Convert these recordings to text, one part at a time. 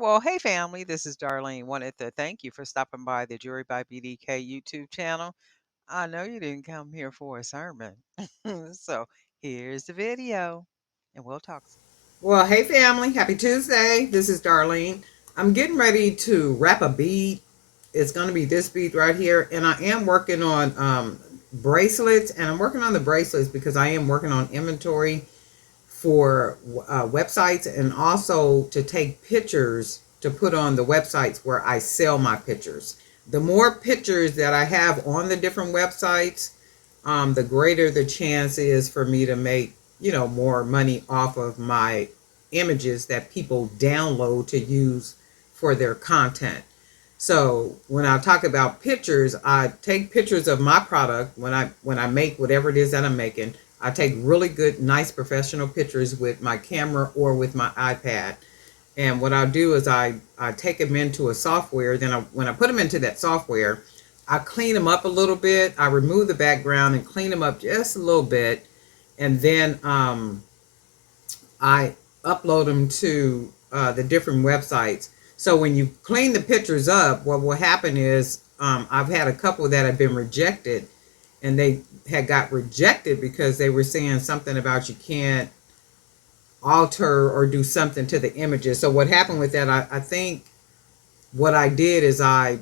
Well, hey family, this is Darlene. Wanted to thank you for stopping by the Jewelry by BDK YouTube channel. I know you didn't come here for a sermon. So here's the video and we'll talk. Well, hey family, happy Tuesday. This is Darlene. I'm getting ready to wrap a bead. It's going to be this bead right here, and I am working on bracelets, and I'm working on the bracelets because I am working on inventory for websites and also to take pictures to put on the websites where I sell my pictures. The more pictures that I have on the different websites, the greater the chance is for me to make, more money off of my images that people download to use for their content. So when I talk about pictures, I take pictures of my product when I make whatever it is that I'm making. I take really good, nice professional pictures with my camera or with my iPad. And what I'll do is I take them into a software. Then when I put them into that software, I clean them up a little bit. I remove the background and clean them up just a little bit. And then I upload them to the different websites. So when you clean the pictures up, what will happen is I've had a couple that have been rejected, and they had got rejected because they were saying something about you can't alter or do something to the images. So what happened with that, I think what I did is I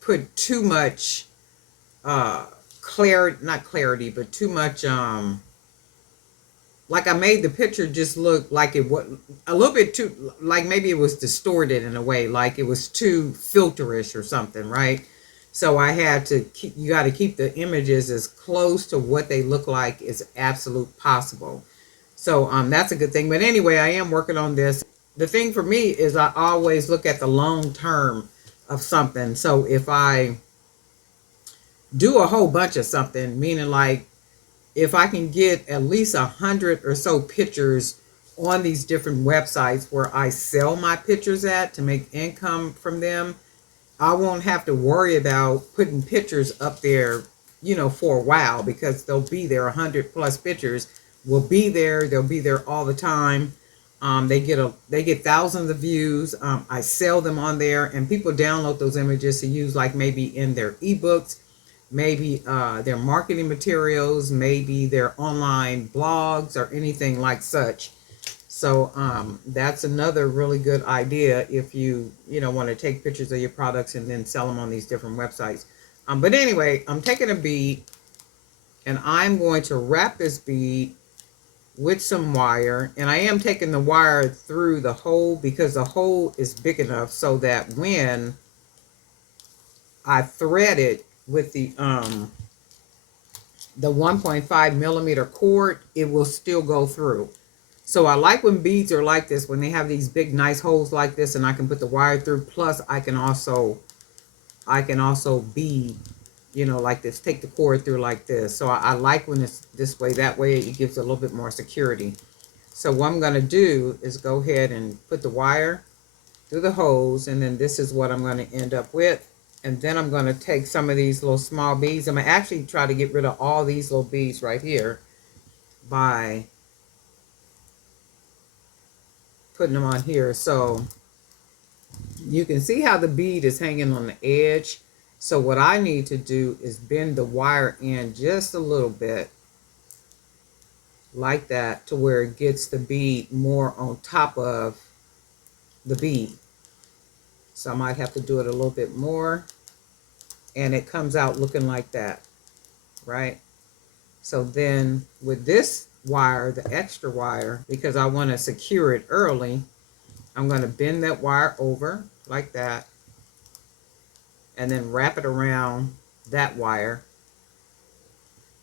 put too much clarity, not clarity, but too much like I made the picture just look like it was a little bit too, like maybe it was distorted in a way, like it was too filterish or something, right? So I had to keep, you got to keep the images as close to what they look like as absolute possible. So that's a good thing. But anyway, I am working on this. The thing for me is I always look at the long term of something. So if I do a whole bunch of something, meaning like if I can get at least 100 or so pictures on these different websites where I sell my pictures at to make income from them, I won't have to worry about putting pictures up there, for a while, because they'll be there. 100 plus pictures will be there. They'll be there all the time. They get thousands of views. I sell them on there, and people download those images to use, like maybe in their ebooks, maybe their marketing materials, maybe their online blogs or anything like such. So that's another really good idea if you want to take pictures of your products and then sell them on these different websites. But anyway, I'm taking a bead and I'm going to wrap this bead with some wire, and I am taking the wire through the hole because the hole is big enough so that when I thread it with the 1.5 millimeter cord, it will still go through. So I like when beads are like this, when they have these big nice holes like this, and I can put the wire through. Plus I can also bead, like this, take the cord through like this. So I like when it's this way. That way it gives a little bit more security. So what I'm going to do is go ahead and put the wire through the holes, and then this is what I'm going to end up with. And then I'm going to take some of these little small beads. I'm going to actually try to get rid of all these little beads right here by putting them on here. So you can see how the bead is hanging on the edge. So what I need to do is bend the wire in just a little bit like that to where it gets the bead more on top of the bead. So I might have to do it a little bit more, and it comes out looking like that, right? So then with this wire, the extra wire, because I want to secure it early, I'm going to bend that wire over like that and then wrap it around that wire.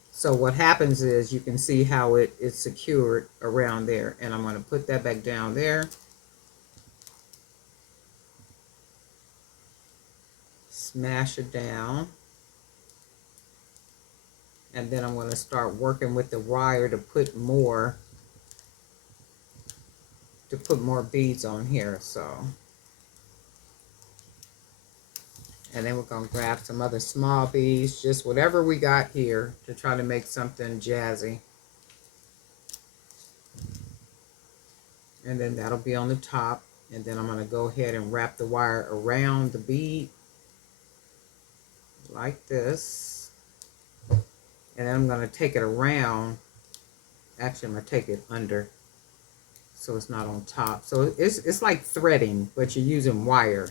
So what happens is you can see how it is secured around there. And I'm going to put that back down there. Smash it down. And then I'm going to start working with the wire to put more beads on here. So, and then we're going to grab some other small beads, just whatever we got here, to try to make something jazzy. And then that'll be on the top. And then I'm going to go ahead and wrap the wire around the bead like this. And then I'm going to take it around. Actually, I'm going to take it under so it's not on top. So it's like threading, but you're using wire.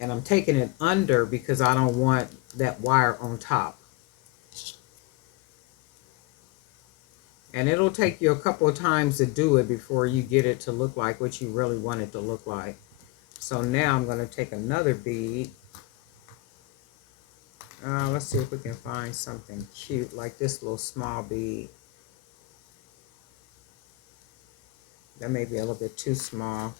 And I'm taking it under because I don't want that wire on top. And it'll take you a couple of times to do it before you get it to look like what you really want it to look like. So now I'm going to take another bead. Let's see if we can find something cute like this little small bead. That may be a little bit too small.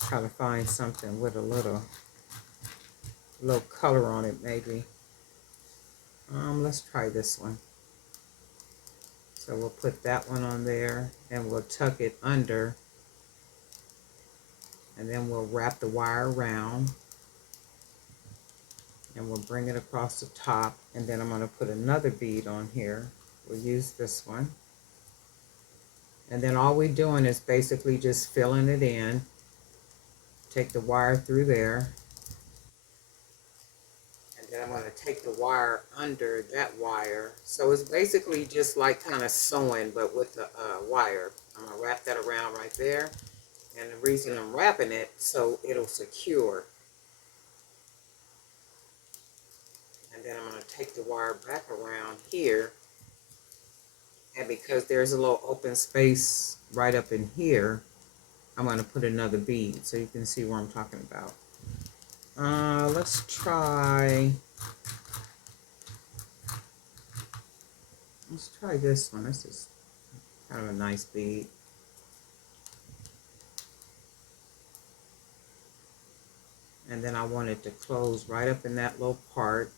Try to find something with a little color on it maybe. Let's try this one. So we'll put that one on there and we'll tuck it under, and then we'll wrap the wire around and we'll bring it across the top, and then I'm going to put another bead on here. We'll use this one, and then all we're doing is basically just filling it in. Take the wire through there, and then I'm going to take the wire under that wire. So it's basically just like kind of sewing, but with the wire. I'm going to wrap that around right there, and the reason I'm wrapping it so it'll secure. And then I'm going to take the wire back around here, and because there's a little open space right up in here, I'm going to put another bead so you can see what I'm talking about. Let's try this one. This is kind of a nice bead. And then I want it to close right up in that little part.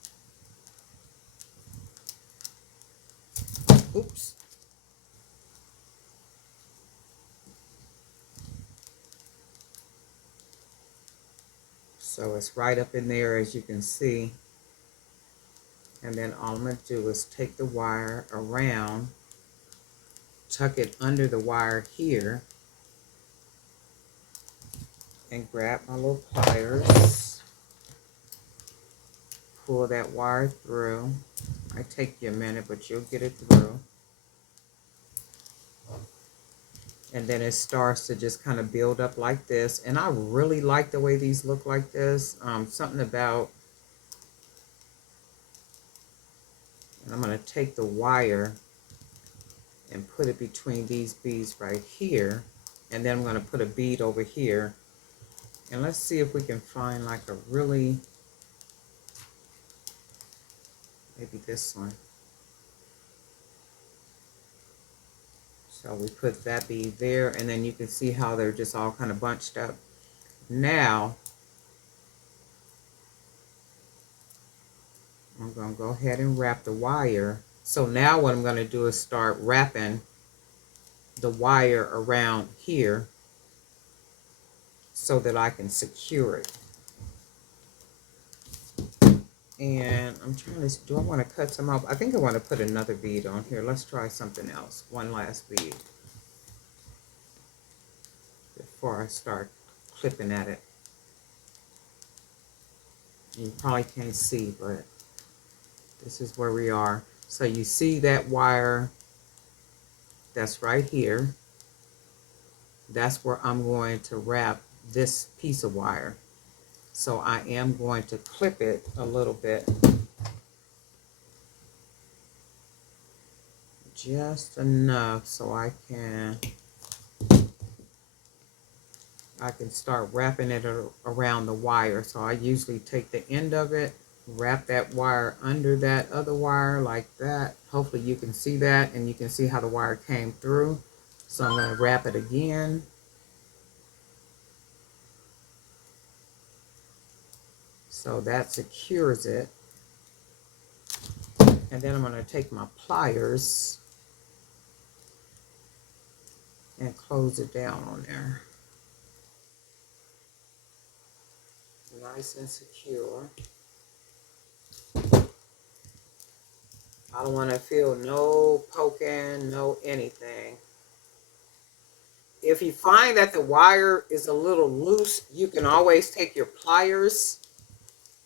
Oops. So it's right up in there, as you can see. And then all I'm going to do is take the wire around, tuck it under the wire here, and grab my little pliers, pull that wire through. Might take you a minute, but you'll get it through. And then it starts to just kind of build up like this. And I really like the way these look like this. Something about, and I'm going to take the wire and put it between these beads right here. And then I'm going to put a bead over here. And let's see if we can find like a really, maybe this one. So we put that bead there, and then you can see how they're just all kind of bunched up. Now, I'm going to go ahead and wrap the wire. So now what I'm going to do is start wrapping the wire around here so that I can secure it. And I'm trying to, do I want to cut some off? I think I want to put another bead on here. Let's try something else. One last bead before I start clipping at it. You probably can't see, but this is where we are. So you see that wire that's right here. That's where I'm going to wrap this piece of wire. So I am going to clip it a little bit. Just enough so I can start wrapping it around the wire. So I usually take the end of it, wrap that wire under that other wire like that. Hopefully you can see that, and you can see how the wire came through. So I'm going to wrap it again. So that secures it. And then I'm going to take my pliers and close it down on there. Nice and secure. I don't want to feel no poking, no anything. If you find that the wire is a little loose, you can always take your pliers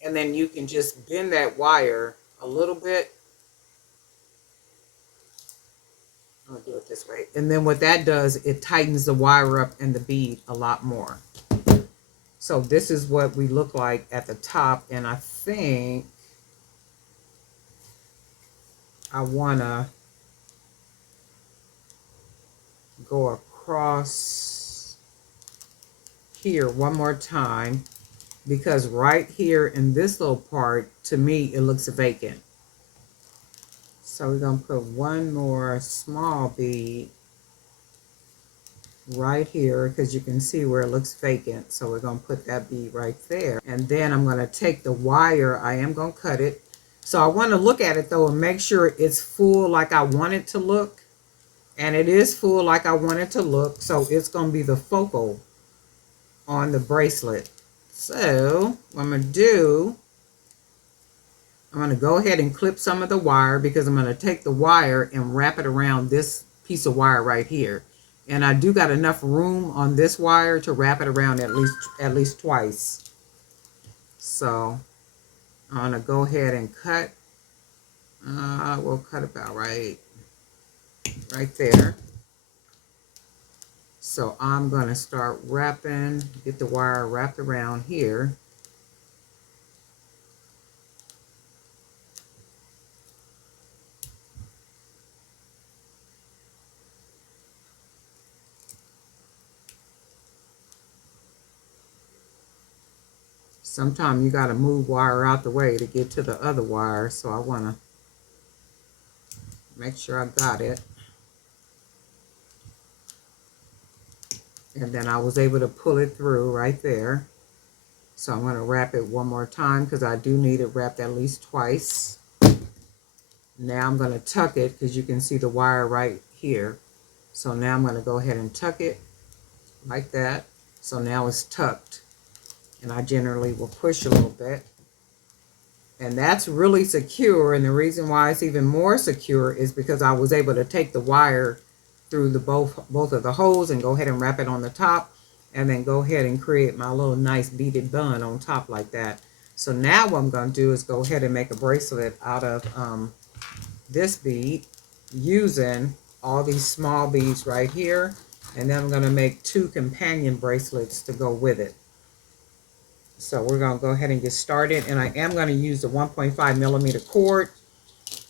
and then you can just bend that wire a little bit. I'll do it this way. And then what that does, it tightens the wire up and the bead a lot more. So this is what we look like at the top. And I think I want to go across here one more time, because right here in this little part, to me, it looks vacant. So we're going to put one more small bead right here, because you can see where it looks vacant. So we're going to put that bead right there. And then I'm going to take the wire. I am going to cut it. So I want to look at it though and make sure it's full like I want it to look. And it is full like I want it to look. So it's going to be the focal on the bracelet. So what I'm going to do, I'm going to go ahead and clip some of the wire, because I'm going to take the wire and wrap it around this piece of wire right here. And I do got enough room on this wire to wrap it around at least twice. So I'm going to go ahead and cut. We'll cut about right there. So I'm going to start wrapping, get the wire wrapped around here. Sometimes you got to move wire out the way to get to the other wire. So I want to make sure I got it. And then I was able to pull it through right there. So I'm going to wrap it one more time, because I do need it wrapped at least twice. Now I'm going to tuck it, because you can see the wire right here. So now I'm going to go ahead and tuck it like that. So now it's tucked. And I generally will push a little bit. And that's really secure. And the reason why it's even more secure is because I was able to take the wire through the both of the holes and go ahead and wrap it on the top. And then go ahead and create my little nice beaded bun on top like that. So now what I'm going to do is go ahead and make a bracelet out of this bead, using all these small beads right here. And then I'm going to make 2 companion bracelets to go with it. So we're going to go ahead and get started. And I am going to use the 1.5 millimeter cord.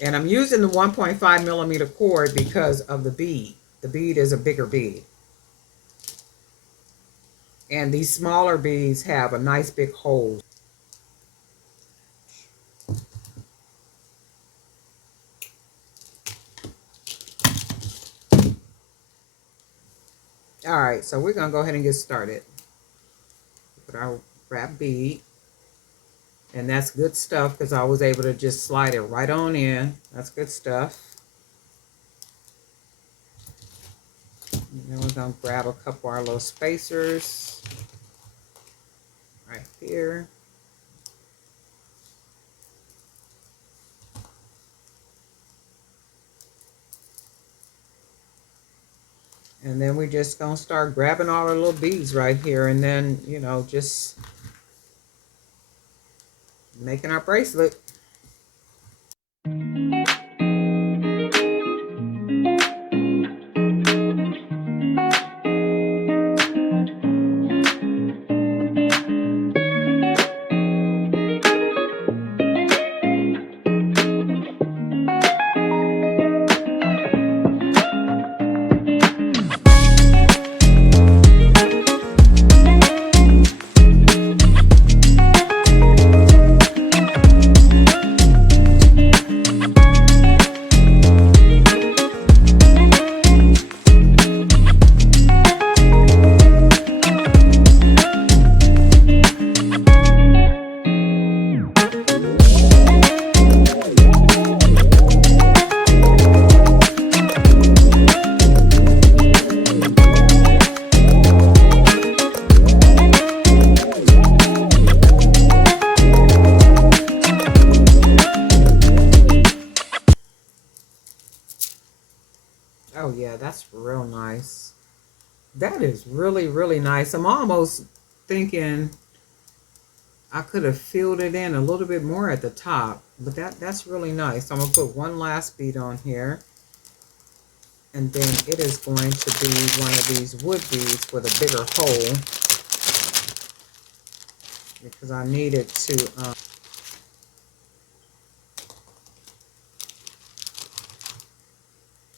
And I'm using the 1.5 millimeter cord because of the bead. The bead is a bigger bead. And these smaller beads have a nice big hole. All right, so we're going to go ahead and get started. Put our wrap bead. And that's good stuff, because I was able to just slide it right on in. That's good stuff. And then we're going to grab a couple of our little spacers right here. And then we're just going to start grabbing all our little beads right here. And then, you know, just making our bracelet. Oh yeah, that's real nice. That is really, really nice. I'm almost thinking I could have filled it in a little bit more at the top, but that's really nice. I'm gonna put one last bead on here, and then it is going to be one of these wood beads with a bigger hole because I need it to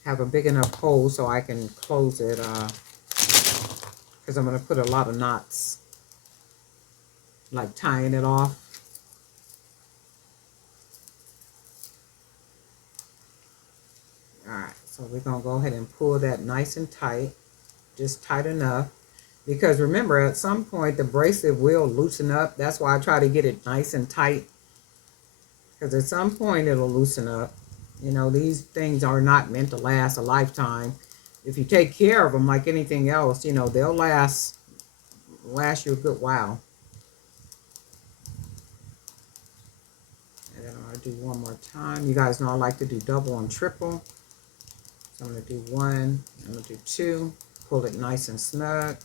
have a big enough hole so I can close it because I'm gonna put a lot of knots, like tying it off. All right, so we're gonna go ahead and pull that nice and tight, just tight enough. Because remember, at some point the bracelet will loosen up. That's why I try to get it nice and tight. Because at some point it'll loosen up. You know, these things are not meant to last a lifetime. If you take care of them like anything else, you know, they'll last you a good while. And then I'm gonna do one more time. You guys know I like to do double and triple. So I'm gonna do one, I'm gonna do two, pull it nice and snug.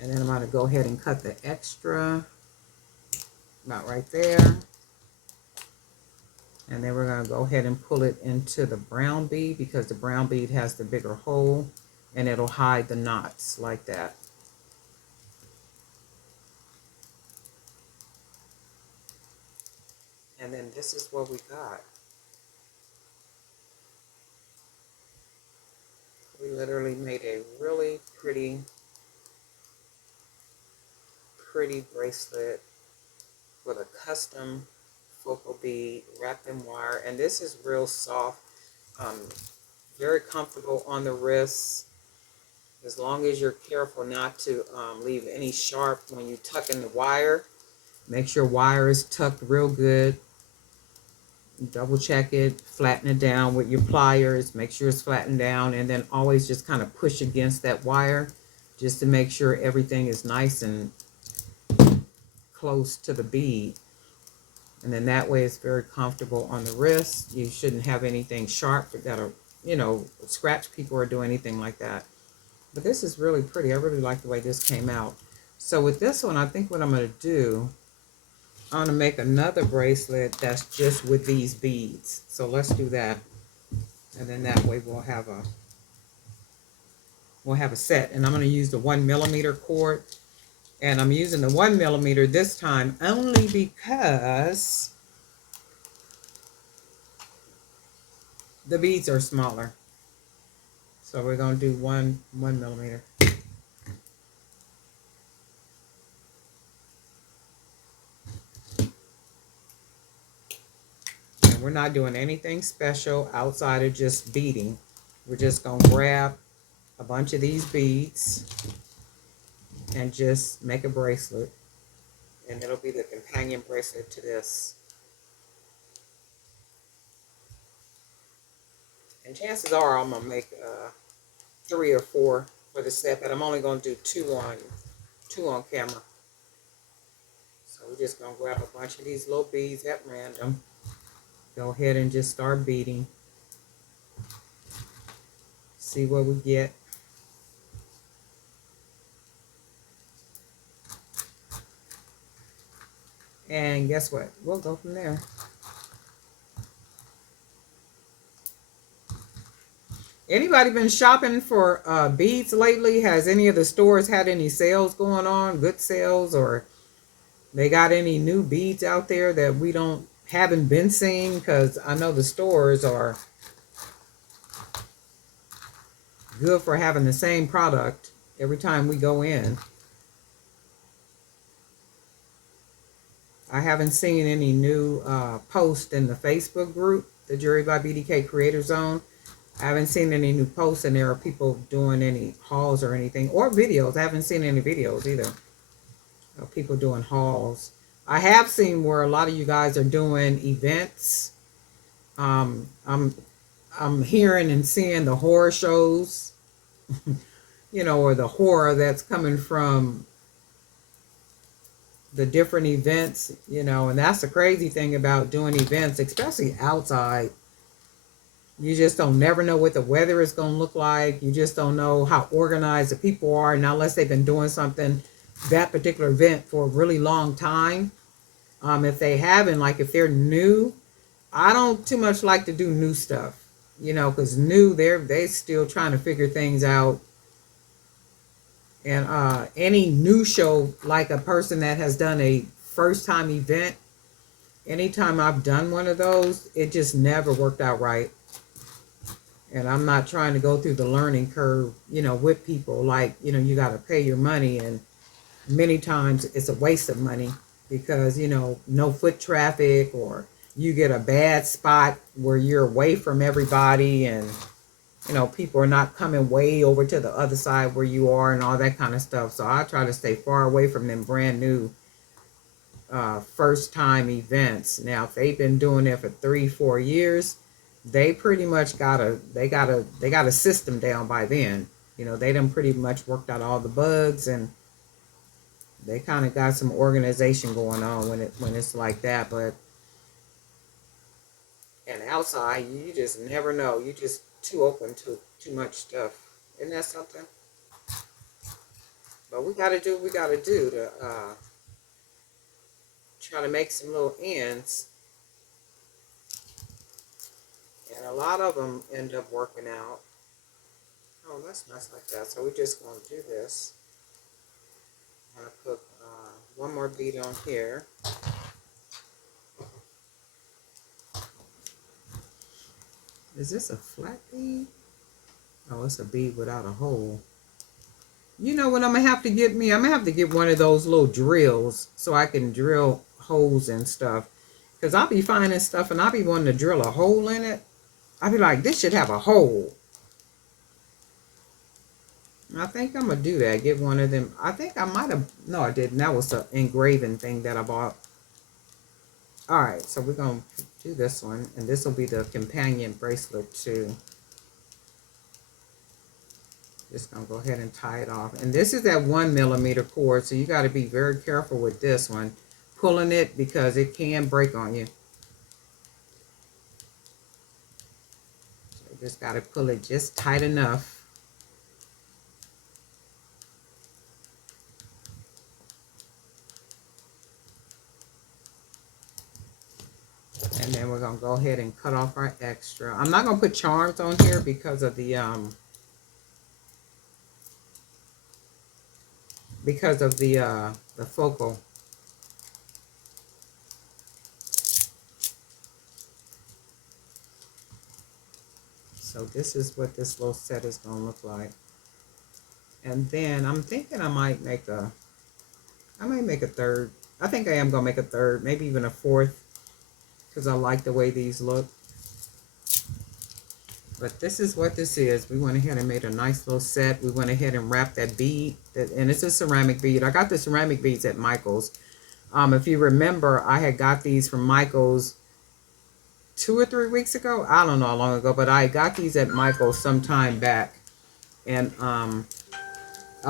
And then I'm gonna go ahead and cut the extra, about right there. And then we're gonna go ahead and pull it into the brown bead because the brown bead has the bigger hole and it'll hide the knots like that. And then this is what we got. We literally made a really pretty bracelet with a custom focal bead wrapped in wire. And this is real soft, um, very comfortable on the wrists, as long as you're careful not to leave any sharp when you tuck in the wire. Make sure wire is tucked real good. Double check it, flatten it down with your pliers, make sure it's flattened down, and then always just kind of push against that wire just to make sure everything is nice and close to the bead. And then that way it's very comfortable on the wrist. You shouldn't have anything sharp that'll, you know, scratch people or do anything like that. But this is really pretty. I really like the way this came out. So with this one, I think what I'm going to do, I'm going to make another bracelet that's just with these beads. So let's do that. And then that way we'll have a set. And I'm going to use the 1mm cord. And I'm using the 1mm this time only because the beads are smaller. So we're going to do 1mm. And we're not doing anything special outside of just beading. We're just going to grab a bunch of these beads and just make a bracelet. And it'll be the companion bracelet to this. And chances are I'm going to make 3 or 4 for the set, but I'm only going to do two on camera. So we're just going to grab a bunch of these little beads at random. Go ahead and just start beading. See what we get. And guess what? We'll go from there. Anybody been shopping for beads lately? Has any of the stores had any sales going on? Good sales, or they got any new beads out there that we haven't been seeing? Because I know the stores are good for having the same product every time we go in. I haven't seen any new posts in the Facebook group, the Jewelry by BDK Creator Zone. I haven't seen any new posts, and there are people doing any hauls or anything, or videos. I haven't seen any videos either of people doing hauls. I have seen where a lot of you guys are doing events. Um, I'm I'm hearing and seeing the horror shows, you know, or the horror that's coming from the different events, you know, and that's the crazy thing about doing events, especially outside. You just don't never know what the weather is going to look like. You just don't know how organized the people are. And unless they've been doing something, that particular event for a really long time. If they haven't, like if they're new, I don't too much like to do new stuff, because new they still trying to figure things out. And any new show, like a person that has done a first time event, anytime I've done one of those, it just never worked out right. And I'm not trying to go through the learning curve, with people. Like, you got to pay your money, and many times it's a waste of money because, no foot traffic, or you get a bad spot where you're away from everybody, and, people are not coming way over to the other side where you are and all that kind of stuff. So I try to stay far away from them brand new first time events. Now, if they've been doing it for 3-4 years, they pretty much got a system down by then. They done pretty much worked out all the bugs, and they kind of got some organization going on when it's like that. But and outside, you just never know. You just too open to too much stuff. Isn't that something? But we got to do what we got to do to try to make some little ends. And a lot of them end up working out. Oh, that's nice like that. So we're just going to do this. I'm going to put one more bead on here. Is this a flat bead? Oh, it's a bead without a hole. You know what I'm going to have to get me? I'm going to have to get one of those little drills so I can drill holes and stuff. Because I'll be finding stuff and I'll be wanting to drill a hole in it. I'll be like, this should have a hole. I think I'm going to do that. Get one of them. I think I might have. No, I didn't. That was an engraving thing that I bought. Alright, so we're going to do this one. And this will be the companion bracelet too. Just going to go ahead and tie it off. And this is that 1mm cord. So you got to be very careful with this one. Pulling it because it can break on you. So you just got to pull it just tight enough. And then we're going to go ahead and cut off our extra. I'm not going to put charms on here because of the focal. So this is what this little set is going to look like. And then I'm thinking I might make a third. I think I am going to make a third, maybe even a fourth, because I like the way these look. But this is what this is. We went ahead and made a nice little set. We went ahead and wrapped that bead. And it's a ceramic bead. I got the ceramic beads at Michael's. If you remember, I had got these from Michael's 2 or 3 weeks ago. I don't know how long ago. But I got these at Michael's some time back. And I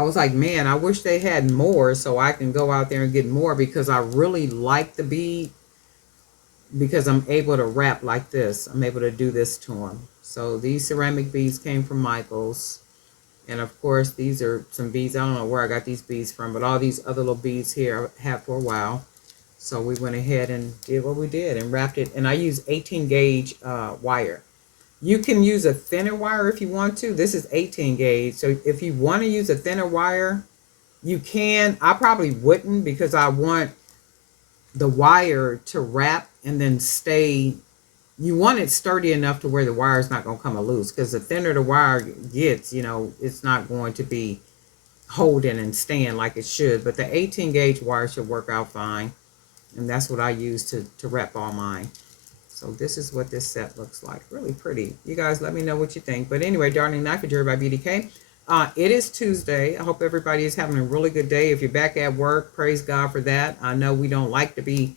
was like, man, I wish they had more so I can go out there and get more. Because I really like the bead. Because I'm able to wrap like this. I'm able to do this to them. So these ceramic beads came from Michael's. And of course, these are some beads. I don't know where I got these beads from, but all these other little beads here I've had for a while. So we went ahead and did what we did and wrapped it. And I use 18 gauge wire. You can use a thinner wire if you want to. This is 18 gauge. So if you want to use a thinner wire, you can. I probably wouldn't because I want the wire to wrap and then stay. You want it sturdy enough to where the wire is not going to come loose, because the thinner the wire gets, it's not going to be holding and staying like it should. But the 18 gauge wire should work out fine, and that's what I use to wrap all mine. So this is what this set looks like. Really pretty. You guys let me know what you think. But anyway, Darling Knife for Jewelry by BDK. It is Tuesday. I hope everybody is having a really good day. If you're back at work, praise God for that. I know we don't like to be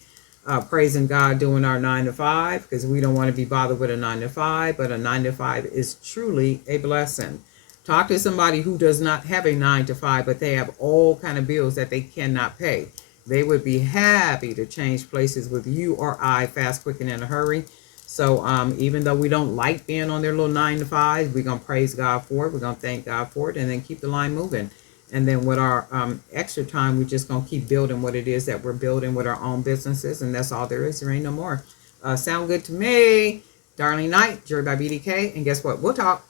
praising God doing our 9 to 5 because we don't want to be bothered with a 9 to 5, but a 9 to 5 is truly a blessing. Talk to somebody who does not have a 9 to 5, but they have all kind of bills that they cannot pay. They would be happy to change places with you or I, fast, quick, and in a hurry. So even though we don't like being on their little 9 to 5, we're gonna praise God for it. We're gonna thank God for it, and then keep the line moving. And then with our extra time, we're just gonna keep building what it is that we're building with our own businesses, and that's all there is. There ain't no more. Sound good to me, Darling Knight, Jury by BDK, and guess what? We'll talk.